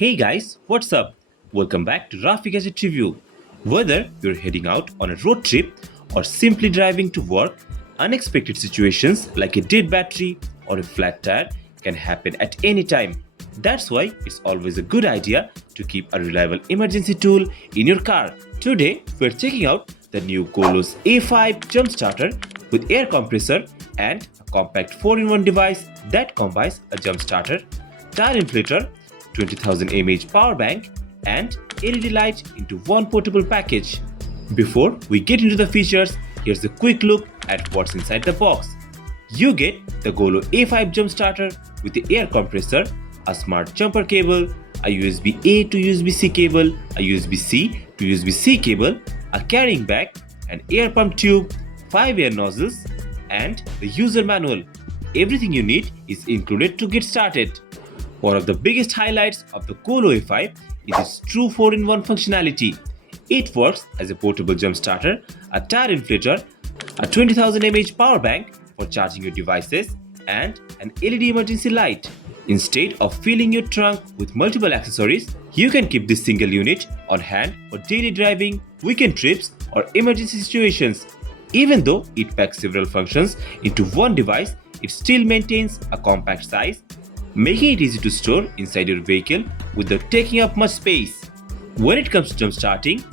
Hey guys, what's up? Welcome back to Rafi Gadget Review. Whether you're heading out on a road trip or simply driving to work, unexpected situations like a dead battery or a flat tire can happen at any time. That's why it's always a good idea to keep a reliable emergency tool in your car. Today, we're checking out the new GOOLOO A5 Jump Starter with air compressor and a compact 4-in-1 device that combines a jump starter, tire inflator, 20,000 mAh power bank and LED light into one portable package. Before we get into the features, here's a quick look at what's inside the box. You get the GOLO A5 Jump Starter with the air compressor, a smart jumper cable, a USB-A to USB-C cable, a USB-C to USB-C cable, a carrying bag, an air pump tube, 5 air nozzles, and the user manual. Everything you need is included to get started. One of the biggest highlights of the Golo A5 is its true 4-in-1 functionality. It works as a portable jump starter, a tire inflator, a 20,000 mAh power bank for charging your devices, and an LED emergency light. Instead of filling your trunk with multiple accessories, you can keep this single unit on hand for daily driving, weekend trips, or emergency situations. Even though it packs several functions into one device, it still maintains a compact size, making it easy to store inside your vehicle without taking up much space. When it comes to jump starting,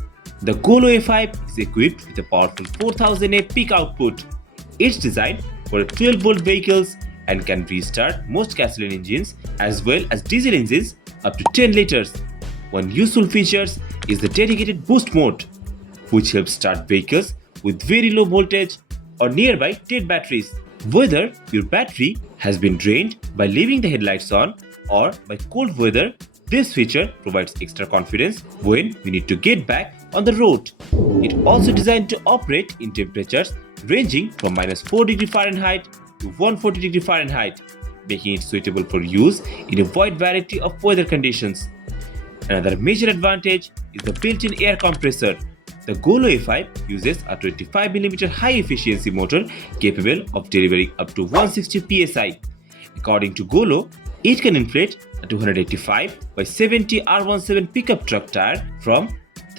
the Golo A5 is equipped with a powerful 4000 mAh peak output. It's designed for 12-volt vehicles and can restart most gasoline engines as well as diesel engines up to 10 liters. One useful feature is the dedicated boost mode, which helps start vehicles with very low voltage or nearby dead batteries. Whether your battery has been drained by leaving the headlights on or by cold weather, this feature provides extra confidence when you need to get back on the road. It's also designed to operate in temperatures ranging from -4°F to 140°F, making it suitable for use in a wide variety of weather conditions. Another major advantage is the built-in air compressor. The Golo A5 uses a 25mm high-efficiency motor capable of delivering up to 160 psi. According to Golo, it can inflate a 285 by 70 R17 pickup truck tire from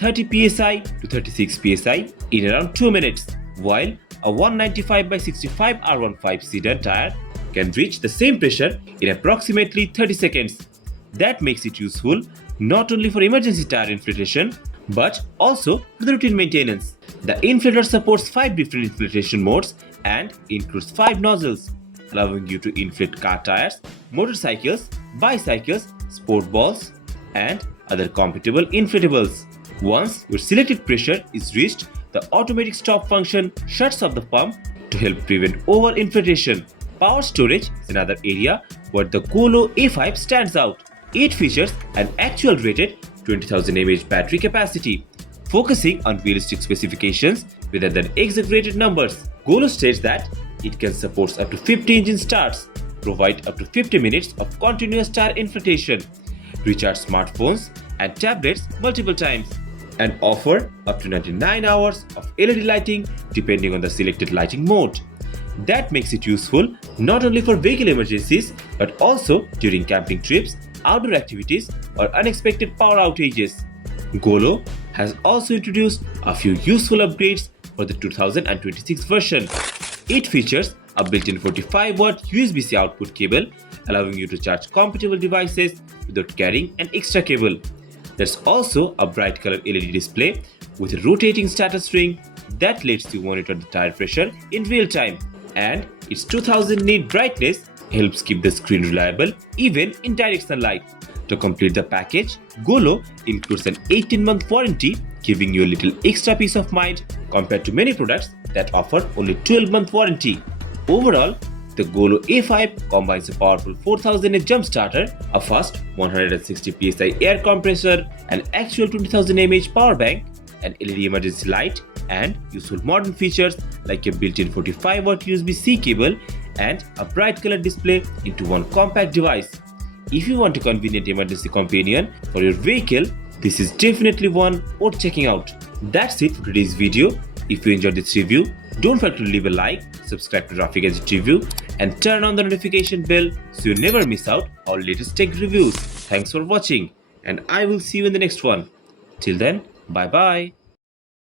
30 psi to 36 psi in around 2 minutes, while a 195 by 65 R15 sedan tire can reach the same pressure in approximately 30 seconds. That makes it useful not only for emergency tire inflation but also for the routine maintenance. The inflator supports 5 different inflation modes and includes 5 nozzles, allowing you to inflate car tires, motorcycles, bicycles, sport balls, and other compatible inflatables. Once your selected pressure is reached, the automatic stop function shuts off the pump to help prevent over-inflation. Power storage is another area where the Golo A5 stands out. It features an actual rated 20,000 mAh battery capacity, focusing on realistic specifications rather than exaggerated numbers. Golo states that it can support up to 50 engine starts, provide up to 50 minutes of continuous tire inflation, recharge smartphones and tablets multiple times, and offer up to 99 hours of LED lighting depending on the selected lighting mode. That makes it useful not only for vehicle emergencies but also during camping trips, outdoor activities, or unexpected power outages. Golo has also introduced a few useful upgrades for the 2026 version. It features a built-in 45-watt USB-C output cable, allowing you to charge compatible devices without carrying an extra cable. There's also a bright color LED display with a rotating status ring that lets you monitor the tire pressure in real time, and its 2000 nit brightness helps keep the screen reliable even in direct sunlight. To complete the package, Golo includes an 18-month warranty, giving you a little extra peace of mind compared to many products that offer only 12-month warranty. Overall, the Golo A5 combines a powerful 4000 mAh jump starter, a fast 160 psi air compressor, an actual 20,000 mAh power bank, an LED emergency light, and useful modern features like a built-in 45-watt USB-C cable and a bright color display into one compact device. If you want a convenient emergency companion for your vehicle, this is definitely one worth checking out. That's it for today's video. If you enjoyed this review, don't forget to leave a like, subscribe to Rafi Gadget Review, and turn on the notification bell so you never miss out our latest tech reviews. Thanks for watching. and I will see you in the next one. Till then, bye bye.